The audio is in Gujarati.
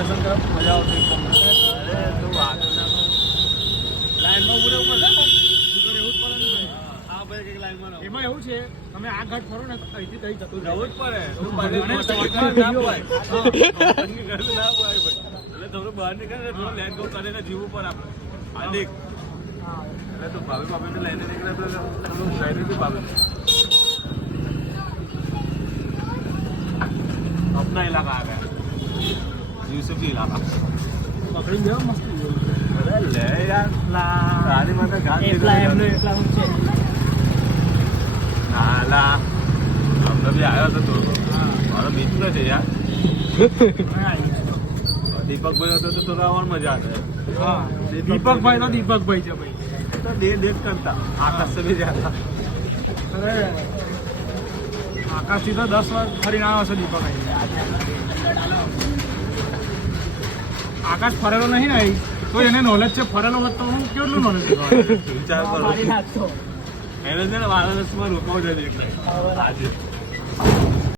દર્શન કરો મજા આવશે એકદમ. અરે તું વાત લાઈનમાં ઉભું રહેવું પડશે ને? એવું જ પડે ને ભાઈ. હા ભાઈ કંઈક લાઈનમાં રહો. એમાં એવું છે તમે આ ઘાટ ફરો ને અહીંથી તઈ જતું જવું જ પડે. તું બહાર ના ભાઈ એટલે થોડું બહાર નીકળે ને થોડું લેન્ડ કરીને જીવવું પડે આપણે. હાર્દિક એટલે તું ભાભી લઈને નીકળે તો થોડું લઈને ભાભી अपना इलाका आ गया यूसुफी इलाका પકડી ગયો મસ્ત अरे ले यार तारी माता घाट એટલા એમને એટલા હું છે नाला हमने भी आया था तो हमारा मित्र है यार दीपक भाई होता तो थोड़ा और मजा आता है હા દીપકભાઈ તો દીપકભાઈ છે ભાઈ तो देर करता आकाश से भी ज्यादा અરે આકાશથી તો 10 વાર ફરીને આવ્યો છે દીપકભાઈ આકાશ ફરેલો નહીં ને તો એને નોલેજ છે ફરેલો હોત તો હું કેટલું નોલેજ विचार करो मैंने वाराणसी में रुको आज